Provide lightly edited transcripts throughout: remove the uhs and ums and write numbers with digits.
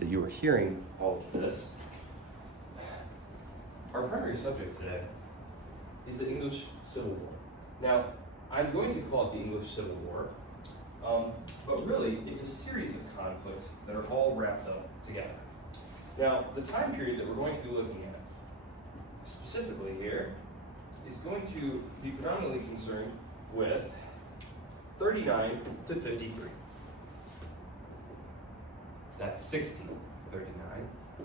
that you are hearing all of this. Our primary subject today is the English Civil War. Now, I'm going to call it the English Civil War, but really it's a series of conflicts that are all wrapped up together. Now, the time period that we're going to be looking at specifically here is going to be predominantly concerned with 39 to 53. That's 1639 to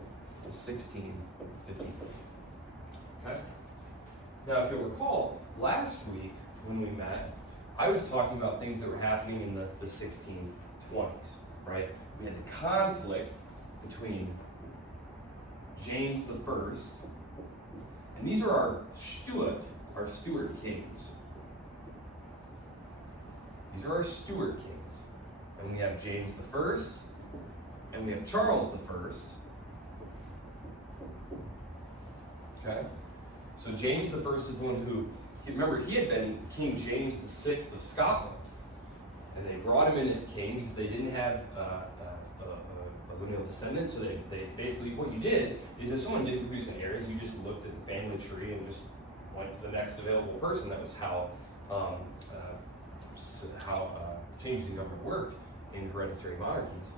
1653. Okay? Now, if you'll recall, last week when we met, I was talking about things that were happening in the 1620s, right? We had the conflict between James I, and these are our Stuart kings. These are our Stuart kings. And we have James I, and we have Charles I. Okay? So James I is the one who, remember, he had been King James VI of Scotland. And they brought him in as king because they didn't have a lineal descendant. So they basically, what you did is if someone didn't produce an heir, you just looked at the family tree and just went to the next available person. That was how changes in government worked in hereditary monarchies.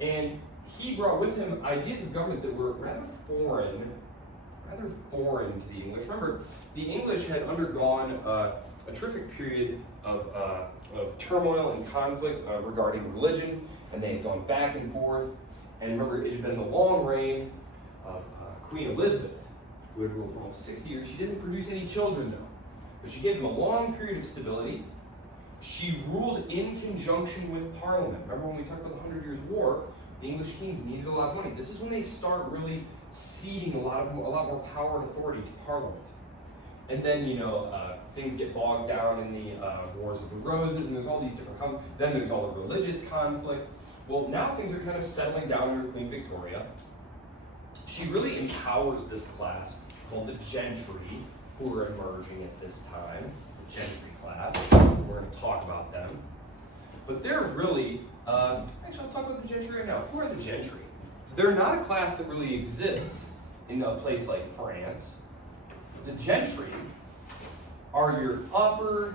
And he brought with him ideas of government that were rather foreign to the English. Remember, the English had undergone a terrific period of turmoil and conflict regarding religion, and they had gone back and forth. And remember, it had been the long reign of Queen Elizabeth, who had ruled for almost 60 years. She didn't produce any children, though, but she gave them a long period of stability. She ruled in conjunction with Parliament. Remember when we talked about the 100 Years' War, the English kings needed a lot of money. This is when they start really ceding a lot more power and authority to Parliament. And then, things get bogged down in the Wars of the Roses, and there's all these different conflicts. Then there's all the religious conflict. Well, now things are kind of settling down under Queen Victoria. She really empowers this class called the gentry, who are emerging at this time. The gentry class. We're going to talk about them. But they're really, actually I'll talk about the gentry right now. Who are the gentry? They're not a class that really exists in a place like France. The gentry are your upper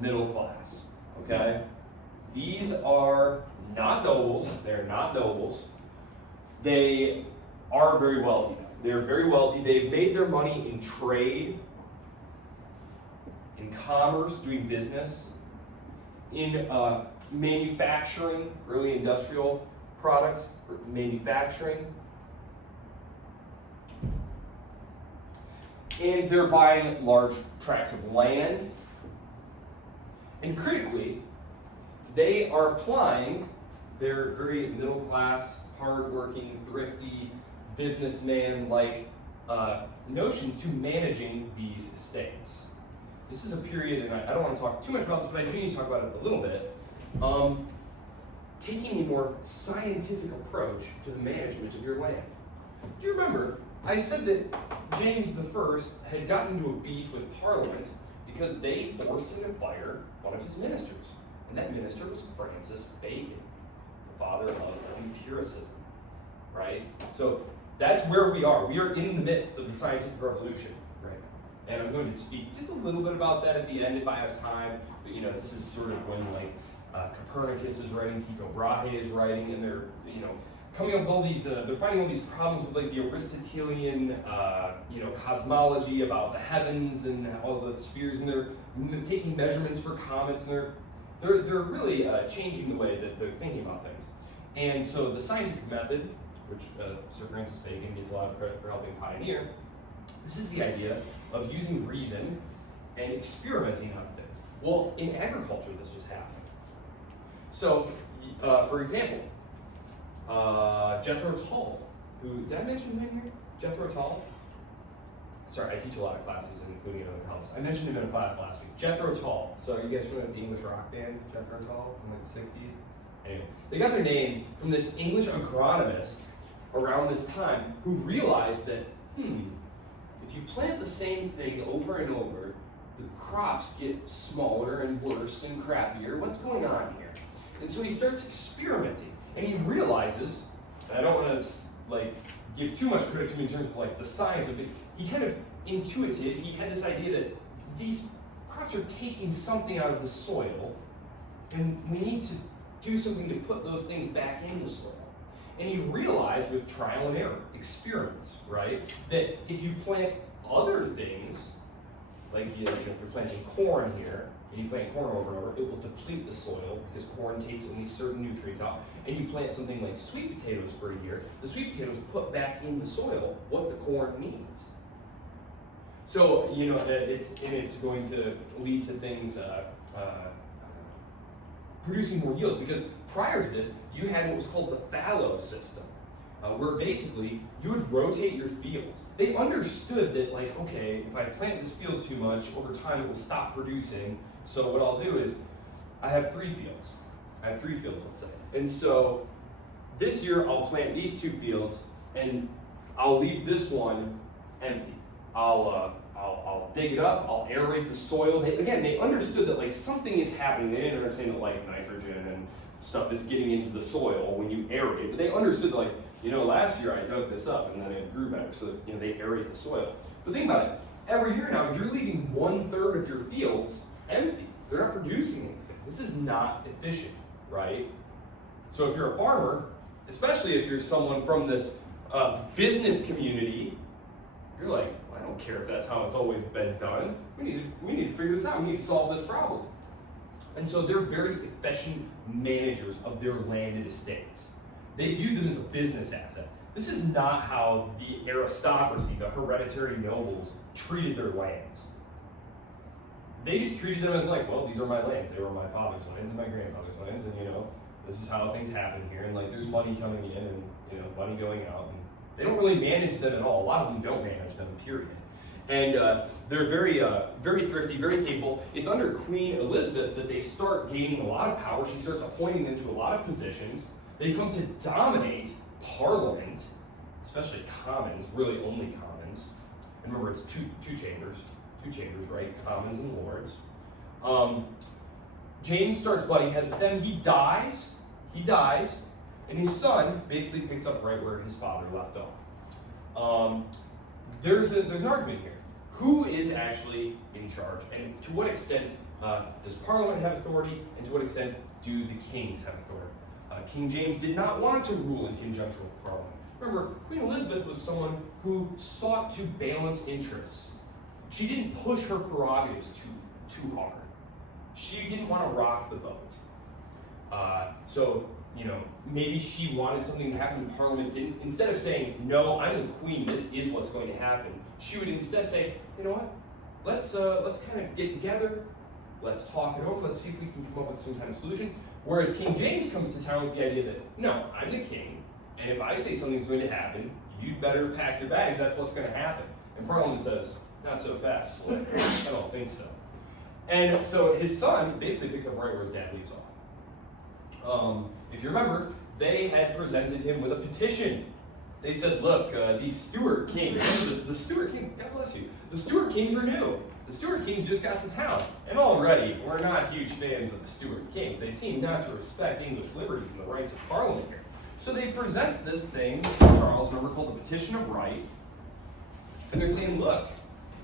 middle class, okay? These are not nobles. They're not nobles. They are very wealthy. They're very wealthy. They've made their money in trade, in commerce, doing business, in manufacturing, early industrial products, manufacturing. And they're buying large tracts of land. And critically, they are applying their very middle class, hardworking, thrifty, businessman-like notions to managing these estates. This is a period, and I don't want to talk too much about this, but I do need to talk about it a little bit. Taking a more scientific approach to the management of your land. Do you remember, I said that James I had gotten into a beef with Parliament because they forced him to fire one of his ministers. And that minister was Francis Bacon, the father of empiricism, right? So that's where we are. We are in the midst of the scientific revolution, right? And I'm going to speak just a little bit about that at the end if I have time. But this is sort of when Copernicus is writing, Tycho Brahe is writing, and they're coming up with all these. They're finding all these problems with the Aristotelian cosmology about the heavens and all the spheres, and they're taking measurements for comets, and they're really changing the way that they're thinking about things. And so the scientific method, which Sir Francis Bacon gets a lot of credit for helping pioneer, this is the idea of using reason and experimenting on things. Well, in agriculture, this was happening. So, for example, Jethro Tull, who, did I mention him here? Jethro Tull? Sorry, I teach a lot of classes, including at other colleges. I mentioned him in a class last week. Jethro Tull. So, you guys familiar with the English rock band, Jethro Tull, from the 60s? Anyway, they got their name from this English agronomist around this time who realized that, if you plant the same thing over and over, the crops get smaller and worse and crappier. What's going on here? And so he starts experimenting, and he realizes, and I don't want to give too much credit to him in terms of the science of it. He kind of intuited, he had this idea that these crops are taking something out of the soil, and we need to do something to put those things back in the soil. And he realized with trial and error, experiments, right, that if you plant other things, like if you're planting corn here, and you plant corn over and over, it will deplete the soil because corn takes only certain nutrients out. And you plant something like sweet potatoes for a year, the sweet potatoes put back in the soil what the corn needs. So, it's going to lead to things producing more yields, because prior to this, you had what was called the fallow system, where basically you would rotate your fields. They understood that, okay, if I plant this field too much, over time it will stop producing. So what I'll do is, I have 3 fields. Let's say. And so this year I'll plant these 2 fields, and I'll leave this one empty. I'll dig it up, I'll aerate the soil. They understood that something is happening. They didn't understand that nitrogen and stuff is getting into the soil when you aerate, but they understood that last year I dug this up and then it grew better, so they aerate the soil. But think about it, every year now you're leaving 1/3 of your fields empty. They're not producing anything. This is not efficient, right? So if you're a farmer, especially if you're someone from this business community, you're like, I don't care if that's how it's always been done. We need to figure this out. We need to solve this problem. And so they're very efficient managers of their landed estates. They viewed them as a business asset. This is not how the aristocracy, the hereditary nobles, treated their lands. They just treated them as these are my lands. They were my father's lands and my grandfather's lands, and this is how things happen here. And there's money coming in and money going out. And they don't really manage them at all. A lot of them don't manage them, period. And they're very, very thrifty, very capable. It's under Queen Elizabeth that they start gaining a lot of power. She starts appointing them to a lot of positions. They come to dominate Parliament, especially Commons, really only Commons. And remember, it's two chambers, right? Commons and Lords. James starts butting heads with them. He dies, and his son basically picks up right where his father left off. There's an argument here. Who is actually in charge, and to what extent does Parliament have authority, and to what extent do the kings have authority? King James did not want to rule in conjunction with Parliament. Remember, Queen Elizabeth was someone who sought to balance interests. She didn't push her prerogatives too hard. She didn't want to rock the boat. So maybe she wanted something to happen in Parliament. Didn't, instead of saying, no, I'm the queen, this is what's going to happen, she would instead say, you know what, let's kind of get together, let's talk it over, let's see if we can come up with some kind of solution. Whereas King James comes to town with the idea that, no, I'm the king, and if I say something's going to happen, you'd better pack your bags, that's what's going to happen. And Parliament says, not so fast, I don't think so. And so his son basically picks up right where his dad leaves off. If you remember, they had presented him with a petition. They said, look, these Stuart kings, the Stuart king, God bless you, the Stuart kings are new. The Stuart kings just got to town, and already we're not huge fans of the Stuart kings. They seem not to respect English liberties and the rights of Parliament here. So they present this thing to Charles, remember, called the Petition of Right, and they're saying, look,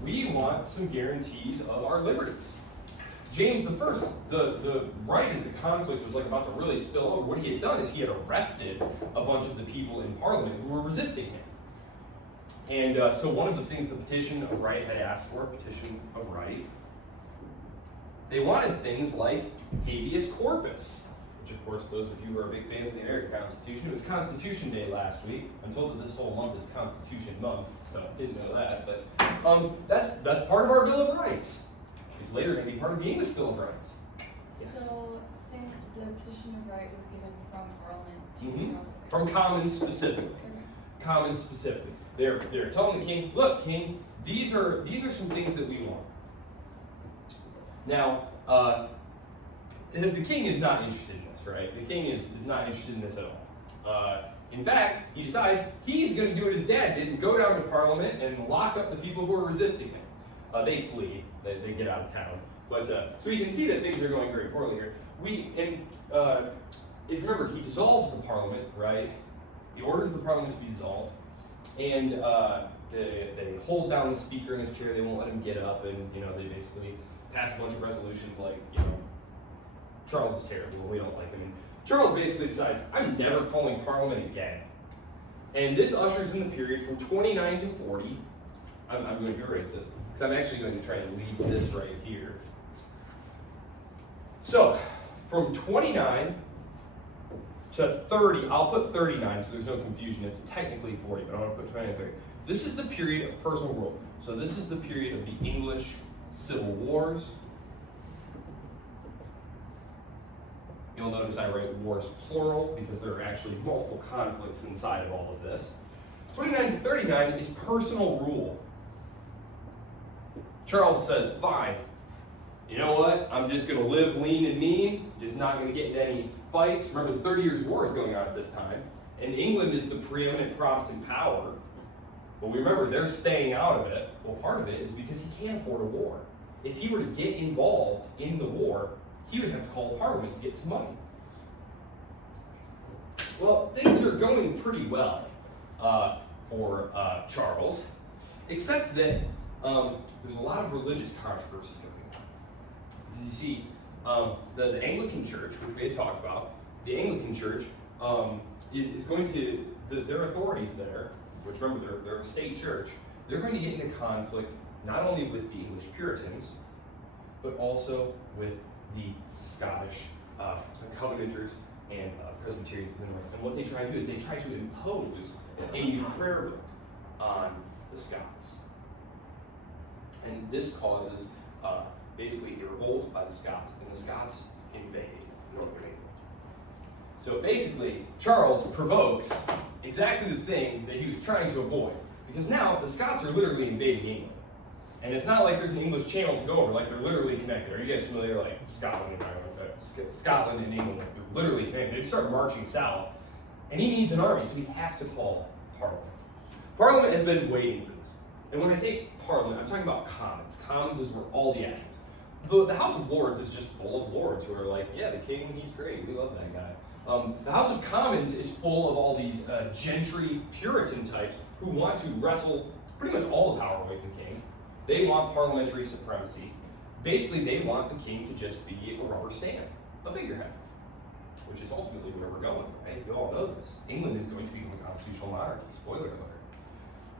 we want some guarantees of our liberties. James I, the right as the conflict was about to really spill over, what he had done is he had arrested a bunch of the people in Parliament who were resisting him. And so one of the things the Petition of Right had asked for, Petition of Right, they wanted things like habeas corpus, which of course those of you who are big fans of the American Constitution, it was Constitution Day last week. I'm told that this whole month is Constitution Month, so I didn't know that, but that's part of our Bill of Rights. It's later going to be part of the English Bill of Rights. Yes. So I think the Petition of Right was given from Parliament to Parliament. From Commons specifically. Okay. Commons specifically. They're telling the king, look, king, these are some things that we want. Now, the king is not interested in this, right? The king is not interested in this at all. In fact, he decides he's going to do what his dad did and go down to Parliament and lock up the people who are resisting him. They flee. They get out of town. But so you can see that things are going very poorly here. If you remember, he dissolves the parliament, right? He orders the parliament to be dissolved, and they hold down the speaker in his chair. They won't let him get up, and they basically pass a bunch of resolutions like Charles is terrible. We don't like him. And Charles basically decides, I'm never calling parliament again. And this ushers in the period from 29 to 40. I'm going to erase this because I'm actually going to try and leave this right here. So, from 29 to 30, I'll put 39 so there's no confusion. It's technically 40, but I want to put 29 to 30. This is the period of personal rule. So this is the period of the English Civil Wars. You'll notice I write wars plural because there are actually multiple conflicts inside of all of this. 29 to 39 is personal rule. Charles says, fine, you know what? I'm just going to live lean and mean, just not going to get into any fights. Remember, the 30 Years' War is going on at this time, and England is the preeminent Protestant power. But we remember, they're staying out of it. Well, part of it is because he can't afford a war. If he were to get involved in the war, he would have to call Parliament to get some money. Well, things are going pretty well for Charles, except that there's a lot of religious controversy going on. As you see, the Anglican Church, which we had talked about, the Anglican Church is going to, their authorities there, which remember they're a state church, they're going to get into conflict not only with the English Puritans, but also with the Scottish Covenanters and Presbyterians in the north. And what they try to do is they try to impose a new prayer book on the Scots. And this causes basically a revolt by the Scots, and the Scots invade Northern England. So basically, Charles provokes exactly the thing that he was trying to avoid. Because now the Scots are literally invading England. And it's not like there's an English channel to go over, like they're literally connected. Are you guys familiar, like Scotland and Ireland? Scotland and England, like they're literally connected. They start marching south, and he needs an army, so he has to call Parliament. Parliament has been waiting for this. And when I say Parliament, I'm talking about Commons. Commons is where all the action is. The House of Lords is just full of lords who are like, yeah, the king, he's great, we love that guy. The House of Commons is full of all these gentry Puritan types who want to wrestle pretty much all the power away from the king. They want parliamentary supremacy. Basically, they want the king to just be a rubber stamp, a figurehead, which is ultimately where we're going, right? You all know this. England is going to become a constitutional monarchy. Spoiler alert.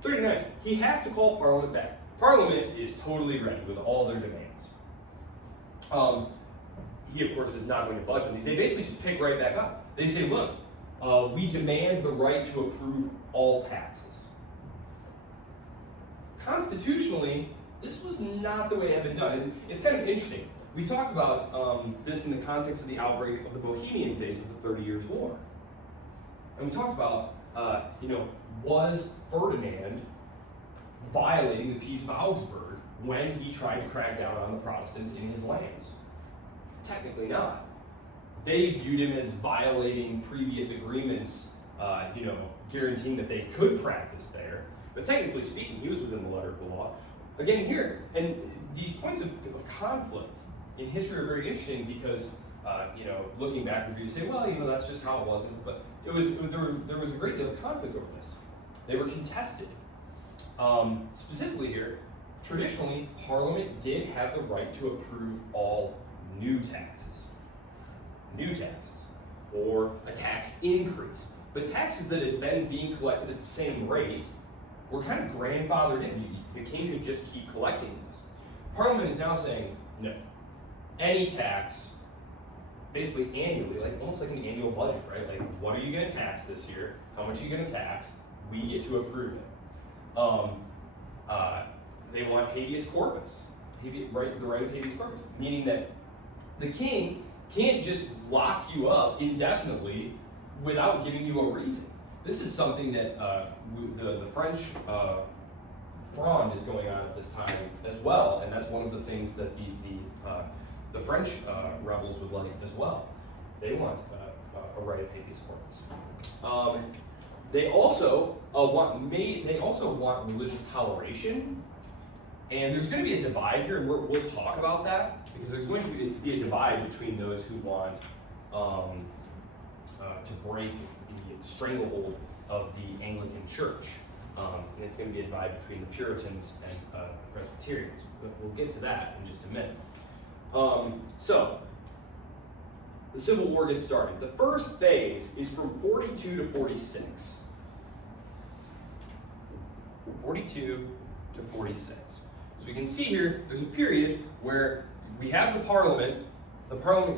39, he has to call Parliament back. Parliament is totally ready with all their demands. He, of course, is not going to budge on these. They basically just pick right back up. They say, look, we demand the right to approve all taxes. Constitutionally, this was not the way it had been done. And it's kind of interesting. We talked about this in the context of the outbreak of the Bohemian phase of the 30 Years' War. And we talked about, was Ferdinand violating the Peace of Augsburg when he tried to crack down on the Protestants in his lands? Technically not. They viewed him as violating previous agreements, guaranteeing that they could practice there. But technically speaking, he was within the letter of the law. Again, here, and these points of conflict in history are very interesting because, looking back, you say, well, that's just how it was. But there was a great deal of conflict over this. They were contested. Specifically here, traditionally, Parliament did have the right to approve all new taxes, or a tax increase. But taxes that had been being collected at the same rate were kind of grandfathered in. The king could just keep collecting these. Parliament is now saying, no. Any tax, basically annually, almost like an annual budget, right? Like, what are you going to tax this year? How much are you going to tax? We get to approve it. They want habeas corpus, the right of habeas corpus, meaning that the king can't just lock you up indefinitely without giving you a reason. This is something that the French Fronde is going on at this time as well, and that's one of the things that the French rebels would like as well. They want a right of habeas corpus. They also want religious toleration, And there's going to be a divide here, and we'll talk about that, because there's going to be a divide between those who want to break the stranglehold of the Anglican Church. And it's going to be a divide between the Puritans and Presbyterians. But we'll get to that in just a minute. So, the Civil War gets started. The first phase is from 42 to 46. 42 to 46. So we can see here, there's a period where we have the Parliament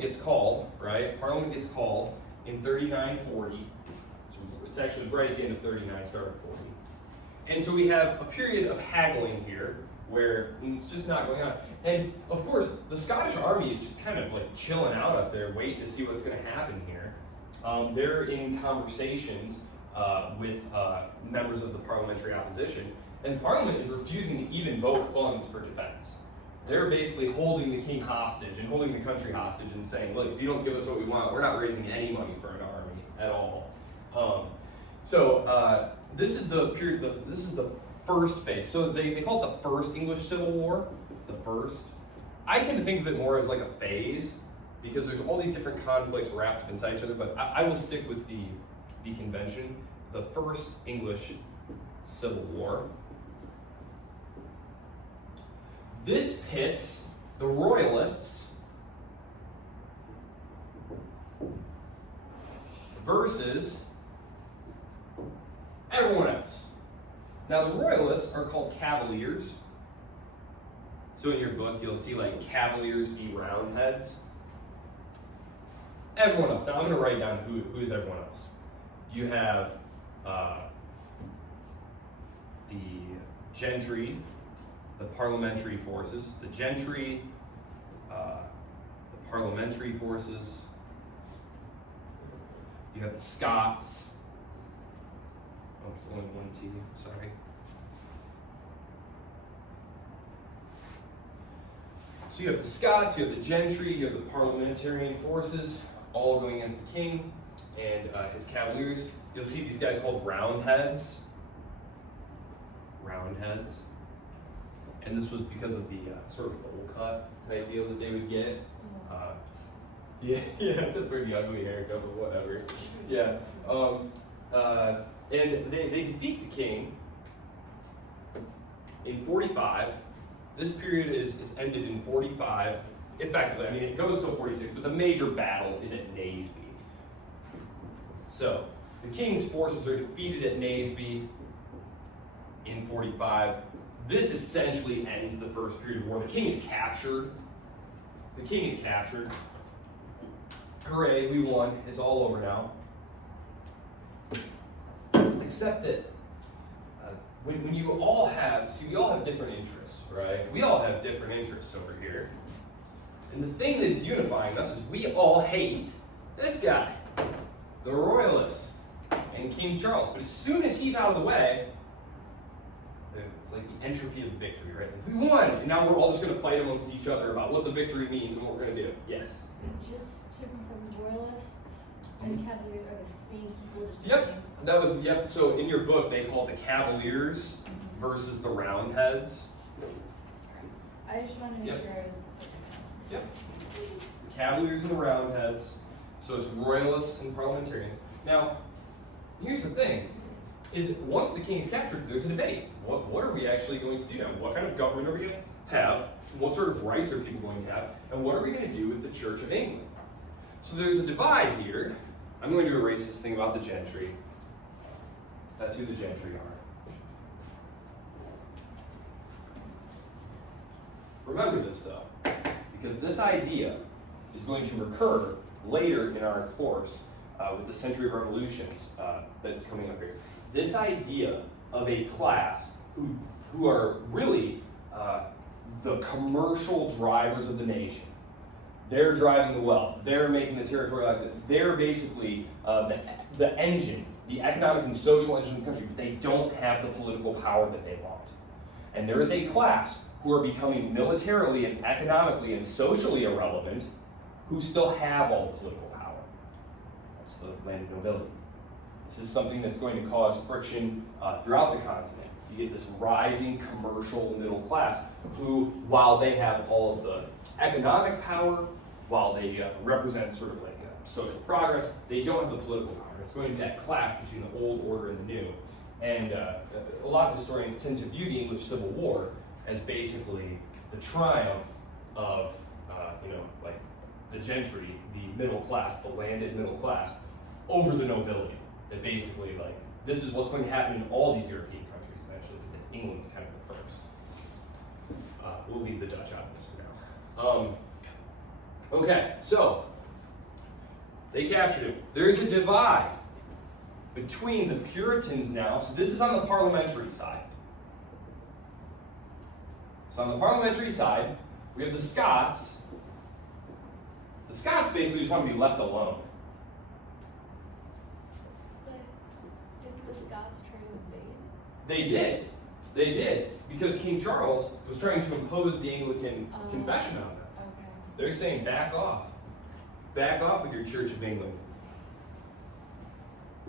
gets called, right? Parliament gets called in 39-40. So it's actually right at the end of 39, start of 40. And so we have a period of haggling here, where it's just not going on. And of course, the Scottish army is just kind of like chilling out up there, waiting to see what's going to happen here. They're in conversations with members of the parliamentary opposition, and Parliament is refusing to even vote funds for defense. They're basically holding the king hostage and holding the country hostage and saying, look, if you don't give us what we want, we're not raising any money for an army at all. This is the period, this is the first phase. So they call it the First English Civil War, the first. I tend to think of it more as like a phase, because there's all these different conflicts wrapped up inside each other, but I will stick with the convention, the First English Civil War. This pits the Royalists versus everyone else. Now, the Royalists are called Cavaliers. So in your book, you'll see like Cavaliers v. Roundheads. Everyone else. Now, I'm going to write down who is everyone else. You have the gentry, the parliamentary forces, the gentry, the parliamentary forces. You have the Scots. Oh, there's only one T, sorry. So you have the Scots, you have the gentry, you have the parliamentarian forces, all going against the king and his cavaliers. You'll see these guys called Roundheads. Roundheads. And this was because of the sort of bowl cut type deal that they would get. Yeah, it's a pretty ugly haircut, but whatever. Yeah. And they defeat the king in 45. This period is ended in 45. Effectively, I mean, it goes till 46, but the major battle is at Naseby. So, the king's forces are defeated at Naseby in 45. This essentially ends the first period of war. The king is captured. The king is captured. Hooray, we won. It's all over now. Except that when you all have, we all have different interests, right? We all have different interests over here. And the thing that is unifying us is we all hate this guy, the Royalists and King Charles. But as soon as he's out of the way, it's like the entropy of victory, right? Like, we won, and now we're all just going to fight amongst each other about what the victory means and what we're going to do. Yes? Just to confirm, Royalists and Cavaliers are the same people, just Yep. names? That was, yep. So in your book, they call it the Cavaliers versus the Roundheads. I just wanted to make Yep. sure I was. Yep. The Cavaliers and the Roundheads. So it's Royalists and Parliamentarians. Now, here's the thing, is once the king's captured, there's a debate. What are we actually going to do now? What kind of government are we going to have? What sort of rights are people going to have? And what are we going to do with the Church of England? So there's a divide here. I'm going to erase this thing about the gentry. That's who the gentry are. Remember this though, because this idea is going to recur later in our course with the Century of Revolutions that's coming up here. This idea of a class who are really the commercial drivers of the nation. They're driving the wealth. They're making the territorial access. They're basically the engine, the economic and social engine of the country, but they don't have the political power that they want. And there is a class who are becoming militarily and economically and socially irrelevant who still have all the political power. That's the landed nobility. This is something that's going to cause friction throughout the continent. You get this rising commercial middle class who, while they have all of the economic power, while they represent sort of like social progress, they don't have the political power. It's going to be that clash between the old order and the new. And a lot of historians tend to view the English Civil War as basically the triumph of, like the gentry, the middle class, the landed middle class, over the nobility. That basically, like, this is what's going to happen in all these European countries eventually, but England's kind of the first. We'll leave the Dutch out of this for now. Okay, so they captured him. There's a divide between the Puritans now. So this is on the parliamentary side. So on the parliamentary side, we have the Scots. The Scots basically just want to be left alone. But didn't the Scots try to invade? They did. They did. Because King Charles was trying to impose the Anglican confession on them. Okay. They're saying, back off. Back off with your Church of England.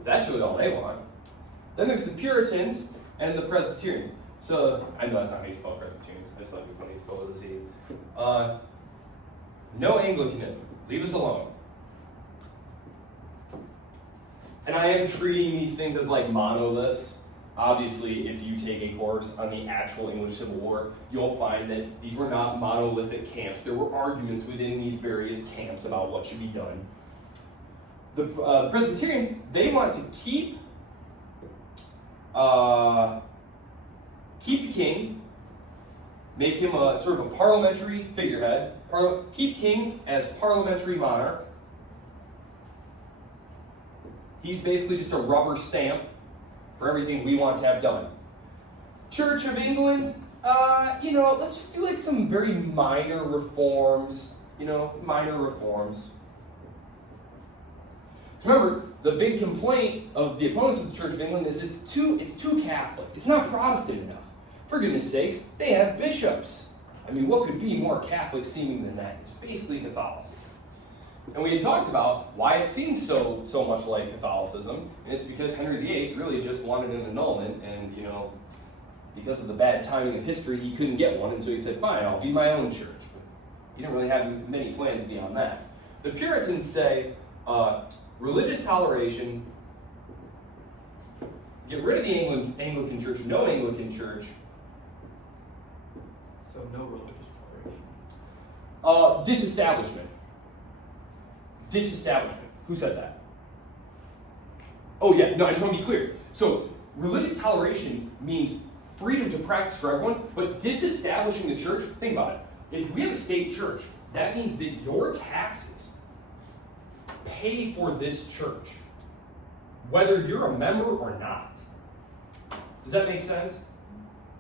That's really all they want. Then there's the Puritans and the Presbyterians. So, I know that's not how you spell Presbyterians. I just thought it'd be funny to spell it with a Z. No Anglicanism. Leave us alone. And I am treating these things as like monoliths. Obviously, if you take a course on the actual English Civil War, you'll find that these were not monolithic camps. There were arguments within these various camps about what should be done. The Presbyterians, they want to keep the king, make him a sort of a parliamentary figurehead, keep king as parliamentary monarch. He's basically just a rubber stamp for everything we want to have done. Church of England, let's just do like some very minor reforms, minor reforms. Remember, the big complaint of the opponents of the Church of England is it's too Catholic. It's not Protestant enough. For goodness sakes, they have bishops. I mean, what could be more Catholic seeming than that? It's basically Catholicism. And we had talked about why it seems so much like Catholicism, and it's because Henry VIII really just wanted an annulment, and because of the bad timing of history, he couldn't get one, and so he said, fine, I'll be my own church. But he didn't really have many plans beyond that. The Puritans say, religious toleration, get rid of the Anglican Church, no Anglican Church. So no religious toleration. Disestablishment. Disestablishment. Who said that? Oh yeah, no, I just want to be clear. So religious toleration means freedom to practice for everyone, but disestablishing the church, think about it. If we have a state church, that means that your taxes pay for this church, whether you're a member or not. Does that make sense?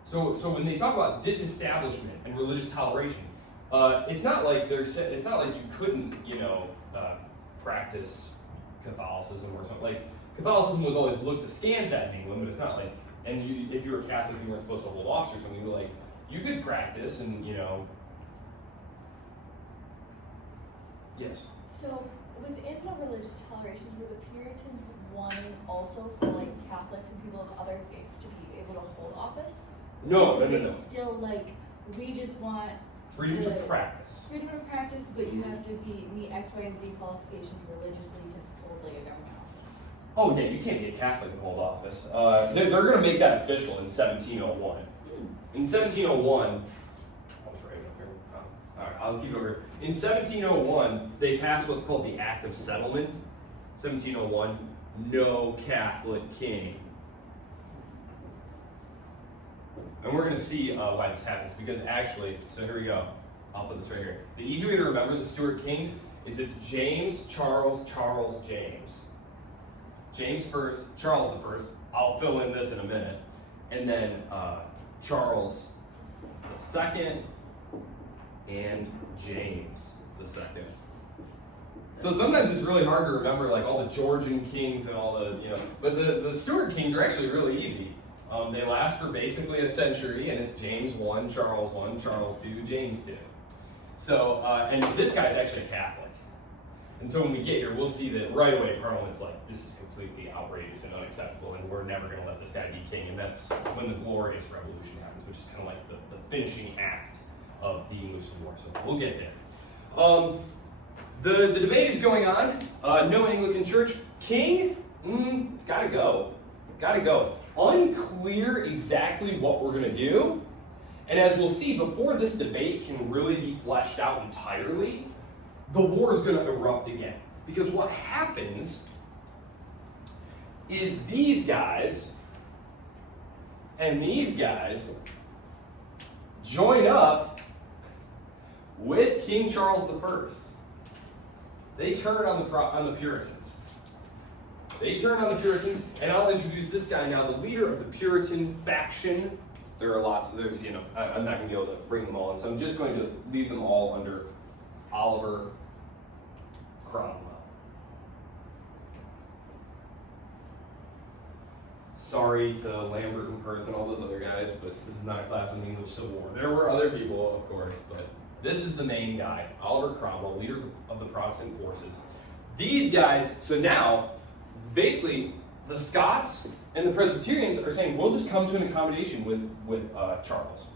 So when they talk about disestablishment and religious toleration, it's not like you couldn't, practice Catholicism or something. Like Catholicism was always looked askance at in England, but it's not like, and if you were Catholic, you weren't supposed to hold office or something. You were like, you could practice, and yes. So within the religious toleration, were the Puritans wanting also for like Catholics and people of other faiths to be able to hold office? No. Still we just want freedom to practice. Freedom of practice, but you have to meet X, Y, and Z qualifications religiously to hold like a government office. Oh yeah, you can't be a Catholic and hold office. They're going to make that official in 1701. In 1701, all right, I'll keep it over here. In 1701, they passed what's called the Act of Settlement. 1701, no Catholic king. And we're going to see why this happens, because actually, so here we go. I'll put this right here. The easy way to remember the Stuart kings is it's James, Charles, James. James first, Charles the first. I'll fill in this in a minute. And then Charles the second, and James the second. So sometimes it's really hard to remember like all the Georgian kings and all the, but the Stuart kings are actually really easy. They last for basically a century, and it's James 1, Charles 1, Charles 2, James 2. So, and this guy's actually a Catholic. And so when we get here, we'll see that right away Parliament's like, this is completely outrageous and unacceptable, and we're never going to let this guy be king. And that's when the Glorious Revolution happens, which is kind of like the finishing act of the English Civil War. So we'll get there. The debate is going on. No Anglican Church. King? Gotta go. Gotta go. Unclear exactly what we're going to do. And as we'll see, before this debate can really be fleshed out entirely, the war is going to erupt again. Because what happens is these guys and these guys join up with King Charles I. They turn on the Puritans. They turn on the Puritans, and I'll introduce this guy now, the leader of the Puritan faction. There are lots, there's, I'm not going to be able to bring them all in, so I'm just going to leave them all under Oliver Cromwell. Sorry to Lambert and Perth and all those other guys, but this is not a class in the English Civil War. There were other people, of course, but this is the main guy, Oliver Cromwell, leader of the Protestant forces. These guys, so now, basically, the Scots and the Presbyterians are saying, we'll just come to an accommodation with Charles.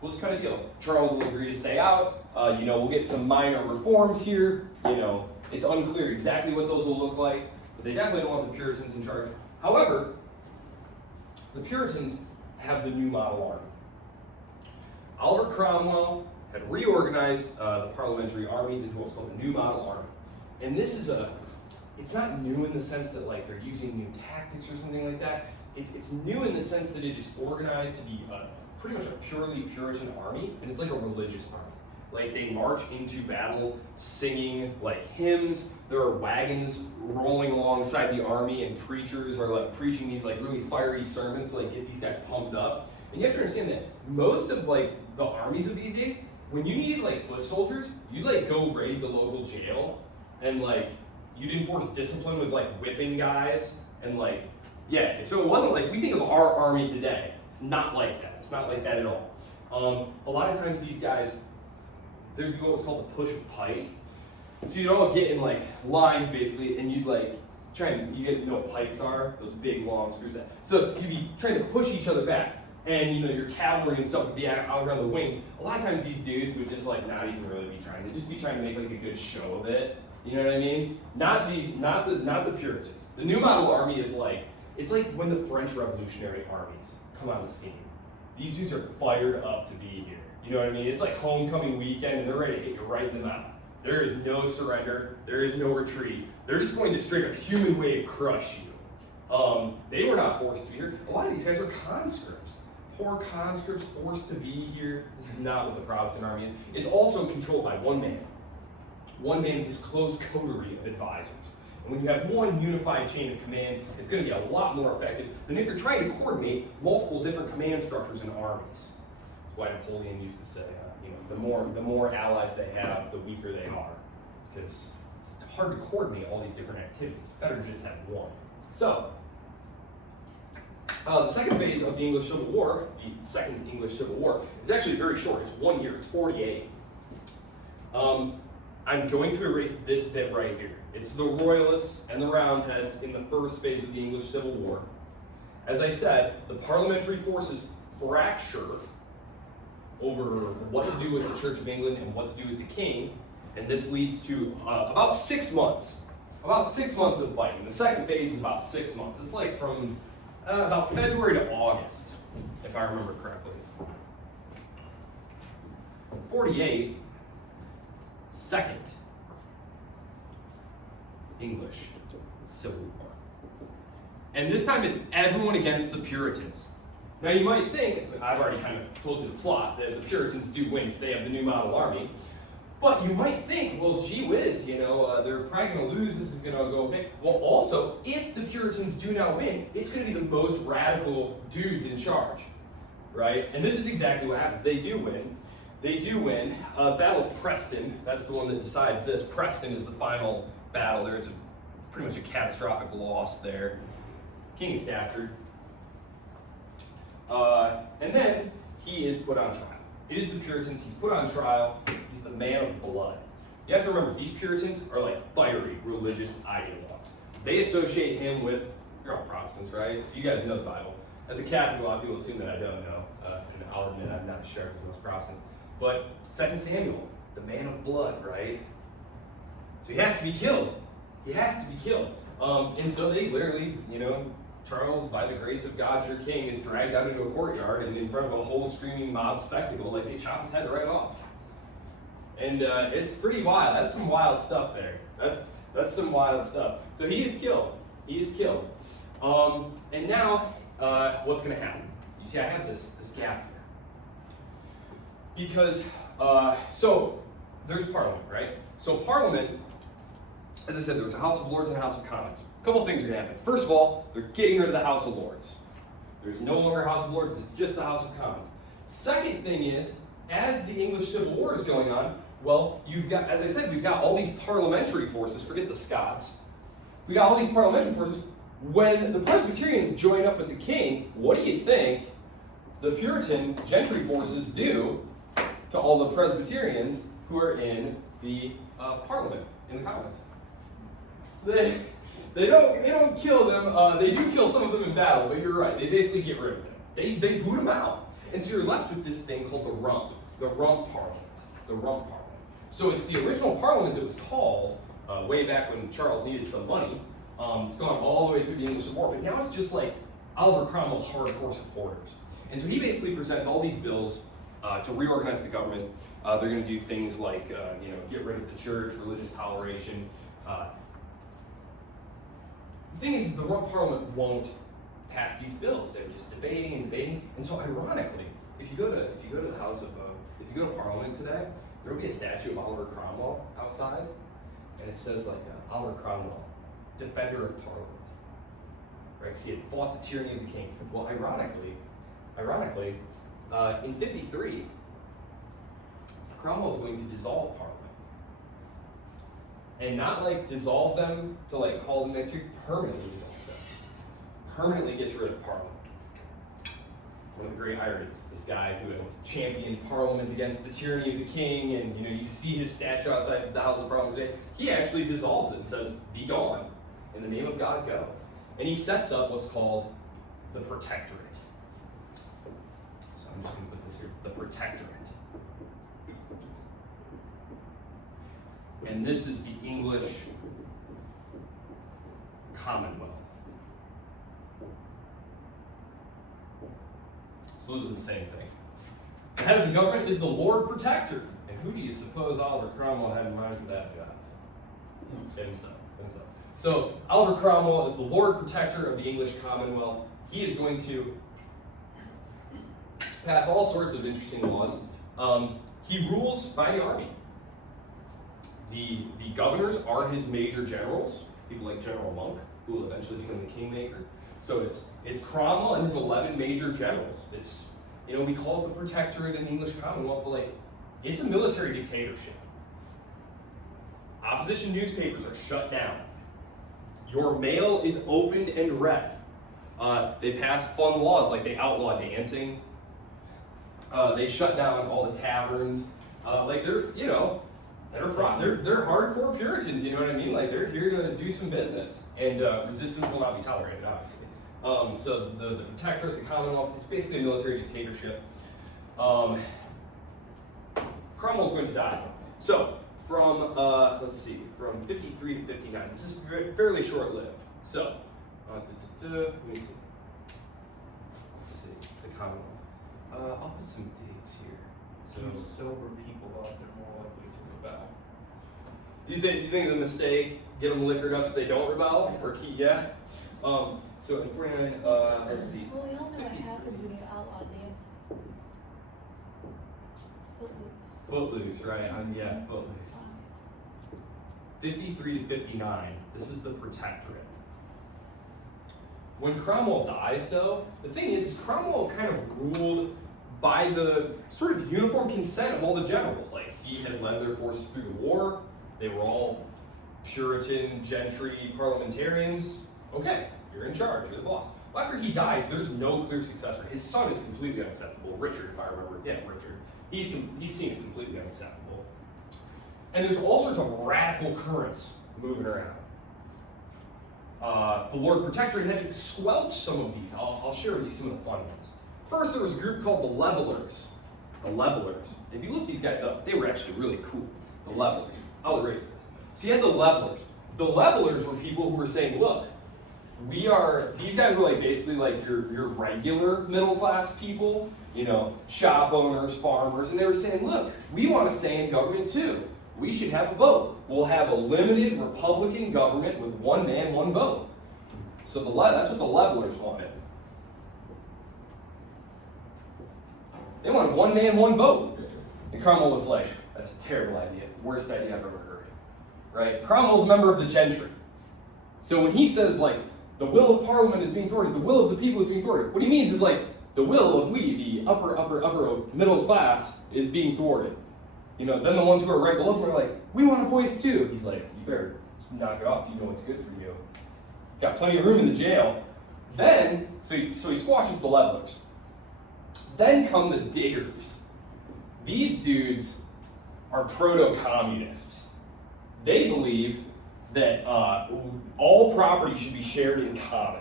We'll just cut a deal. Charles will agree to stay out. We'll get some minor reforms here. It's unclear exactly what those will look like, but they definitely don't want the Puritans in charge. However, the Puritans have the New Model Army. Oliver Cromwell had reorganized the parliamentary armies into what's called the New Model Army. And this is it's not new in the sense that like they're using new tactics or something like that. It's new in the sense that it is organized to be pretty much a purely Puritan army, and it's like a religious army. Like they march into battle singing like hymns. There are wagons rolling alongside the army, and preachers are like preaching these like really fiery sermons to like get these guys pumped up. And you have to understand that most of like the armies of these days, when you needed like foot soldiers, you'd like go raid the local jail, and like you'd enforce discipline with like whipping guys, and like so it wasn't like we think of our army today. It's not like that. It's not like that at all. A lot of times these guys, there'd be what was called the push of pike. So you'd all get in like lines basically, and you'd like you know what pikes are? Those big long screws. So you'd be trying to push each other back, and your cavalry and stuff would be out around the wings. A lot of times these dudes would just like not even really be trying. They'd just be trying to make like a good show of it. You know what I mean? Not the Puritans. The New Model Army is like, it's like when the French Revolutionary armies come on the scene. These dudes are fired up to be here. You know what I mean? It's like homecoming weekend, and they're ready to hit you right in the mouth. There is no surrender. There is no retreat. They're just going to straight up human wave crush you. They were not forced to be here. A lot of these guys are conscripts. Poor conscripts forced to be here. This is not what the Protestant army is. It's also controlled by one man. One man with his close coterie of advisors. And when you have one unified chain of command, it's going to be a lot more effective than if you're trying to coordinate multiple different command structures in armies. That's why Napoleon used to say, the more allies they have, the weaker they are, because it's hard to coordinate all these different activities. Better just have one. So, the second phase of the English Civil War, the Second English Civil War, is actually very short. It's 1 year. It's 48. I'm going to erase this bit right here. It's the Royalists and the Roundheads in the first phase of the English Civil War. As I said, the parliamentary forces fracture over what to do with the Church of England and what to do with the king, and this leads to about 6 months. About 6 months of fighting. The second phase is about 6 months. It's like from about February to August, if I remember correctly. 48, Second English Civil War. And this time it's everyone against the Puritans. Now you might think, I've already kind of told you the plot, that the Puritans do win because they have the New Model Army. But you might think, well, gee whiz, they're probably going to lose, this is going to go okay. Well, also, if the Puritans do not win, it's going to be the most radical dudes in charge, right? And this is exactly what happens. They do win. They do win. Battle of Preston, that's the one that decides this. Preston is the final battle there. It's pretty much a catastrophic loss there. King is captured. And then he is put on trial. It is the Puritans. He's put on trial. He's the man of blood. You have to remember, these Puritans are like fiery religious ideologues. They associate him with, you're all Protestants, right? So you guys know the Bible. As a Catholic, a lot of people assume that I don't know, and I'll admit I'm not sure as most Protestants. But 2 Samuel, the man of blood, right? So he has to be killed. He has to be killed. And so they literally, Charles, by the grace of God, your king, is dragged out into a courtyard, and in front of a whole screaming mob spectacle, like they chop his head right off. And it's pretty wild. That's some wild stuff there. That's some wild stuff. So he is killed. He is killed. And now, what's going to happen? You see, I have this gap here. Because, so, there's Parliament, right? So Parliament, as I said, there was a House of Lords and a House of Commons. A couple things are going to happen. First of all, they're getting rid of the House of Lords. There's no longer a House of Lords, it's just the House of Commons. Second thing is, as the English Civil War is going on, well, you've got, as I said, we've got all these parliamentary forces, forget the Scots. We got all these parliamentary forces. When the Presbyterians join up with the king, what do you think the Puritan gentry forces do to all the Presbyterians who are in the Parliament, in the Commons? They don't kill them. They do kill some of them in battle, but you're right. They basically get rid of them. They boot them out. And so you're left with this thing called the Rump Parliament. The Rump Parliament. So it's the original Parliament that was called way back when Charles needed some money. It's gone all the way through the English Civil War, but now it's just like Oliver Cromwell's hardcore supporters. And so he basically presents all these bills to reorganize the government. They're going to do things like, get rid of the church, religious toleration. The thing is, the Rump Parliament won't pass these bills. They're just debating and debating. And so, ironically, if you go to the House of, if you go to Parliament today, there will be a statue of Oliver Cromwell outside, and it says like Oliver Cromwell, defender of Parliament. Right? Because he had fought the tyranny of the king. Well, ironically, in '53, Cromwell was going to dissolve Parliament. And not like dissolve them to like call them next year, permanently dissolve them. Permanently gets rid of Parliament. One of the great ironies, this guy who had championed Parliament against the tyranny of the king, and you see his statue outside the House of Parliament today, he actually dissolves it and says, be gone. In the name of God, go. And he sets up what's called the Protectorate. So I'm just going to put this here, the Protectorate. And this is the English Commonwealth. So those are the same thing. The head of the government is the Lord Protector. And who do you suppose Oliver Cromwell had in mind for that job? Himself. So Oliver Cromwell is the Lord Protector of the English Commonwealth. He is going to pass all sorts of interesting laws. He rules by the army. The governors are his major generals, people like General Monk, who will eventually become the kingmaker. So it's Cromwell and his 11 major generals. It's, we call it the Protectorate in the English Commonwealth, but like, it's a military dictatorship. Opposition newspapers are shut down. Your mail is opened and read. They pass fun laws, like they outlaw dancing. They shut down all the taverns. They're hardcore Puritans, you know what I mean? Like, they're here to do some business. And resistance will not be tolerated, obviously. So the Protectorate, the Commonwealth, it's basically a military dictatorship. Cromwell's going to die. So, from 53 to 59. This is fairly short-lived. So, let me see. Let's see, the Commonwealth. I'll put some dates here. So, sober people out there more likely to rebel. You think the mistake, get them liquored up so they don't rebel? Or keep, yeah? So in 49, let's see. Well, we all know 50. what happens when you outlaw dance. Footloose. Footloose, right? Yeah, Footloose. 53 to 59, this is the Protectorate. When Cromwell dies, though, the thing is Cromwell kind of ruled by the sort of uniform consent of all the generals. Like, he had led their forces through the war. They were all Puritan, gentry, parliamentarians. Okay, you're in charge, you're the boss. Well, after he dies, there's no clear successor. His son is completely unacceptable. Richard, if I remember. Yeah, Richard. He seems completely unacceptable. And there's all sorts of radical currents moving around. The Lord Protector had to squelch some of these. I'll share with you some of the fun ones. First, there was a group called the Levelers. The Levelers. If you look these guys up, they were actually really cool. The Levelers. I'll erase this. So you had the Levelers. The Levelers were people who were saying, look, these guys were like basically like your regular middle class people, shop owners, farmers, and they were saying, look, we want a say in government too. We should have a vote. We'll have a limited Republican government with one man, one vote. So that's what the Levelers wanted. They wanted one man, one vote. And Cromwell was like, that's a terrible idea. Worst idea I've ever heard. Right? Cromwell's a member of the gentry. So when he says, like, the will of Parliament is being thwarted, the will of the people is being thwarted, what he means is, like, the will of we, the upper middle class, is being thwarted. Then the ones who are right below him are like, we want a voice too. He's like, you better knock it off. You know what's good for you. Got plenty of room in the jail. Then, so he squashes the Levelers. Then come the Diggers. These dudes are proto-communists. They believe that all property should be shared in common.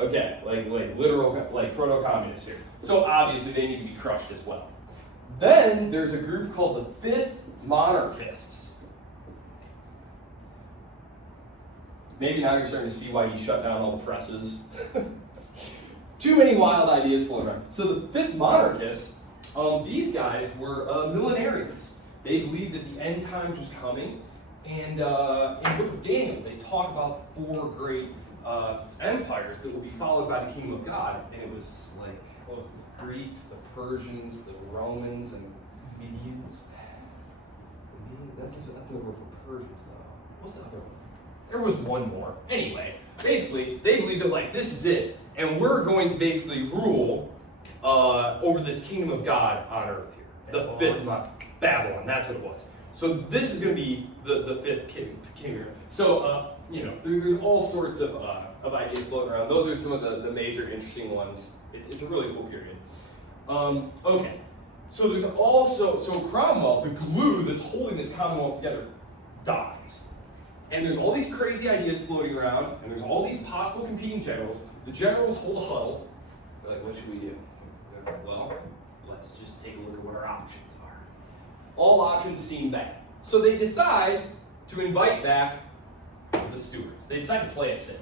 Okay, like literal, like proto-communists here. So obviously they need to be crushed as well. Then there's a group called the Fifth Monarchists. Maybe now you're starting to see why he shut down all the presses. Too many wild ideas floating around. So the Fifth Monarchists, these guys were millenarians. They believed that the end times was coming. And in the book of Daniel, they talk about 4 great empires that will be followed by the kingdom of God. And it was like, what was it? The Greeks, the Persians, the Romans, and Medians. That's the word for Persians, though. What's the other one? There was one more. Anyway, basically, they believe that, like, this is it. And we're going to basically rule over this kingdom of God on earth here. The fifth month. Babylon, that's what it was. So this is going to be the fifth kingdom. So, there's all sorts of ideas floating around. Those are some of the major interesting ones. It's a really cool period. Okay. So there's also, Cromwell, the glue that's holding this Commonwealth together, dies. And there's all these crazy ideas floating around, and there's all these possible competing generals. The generals hold a huddle. They're like, what should we do? They're like, well, let's just take a look at what our options are. All options seem bad. So they decide to invite back the Stuarts. They decide to play it safe.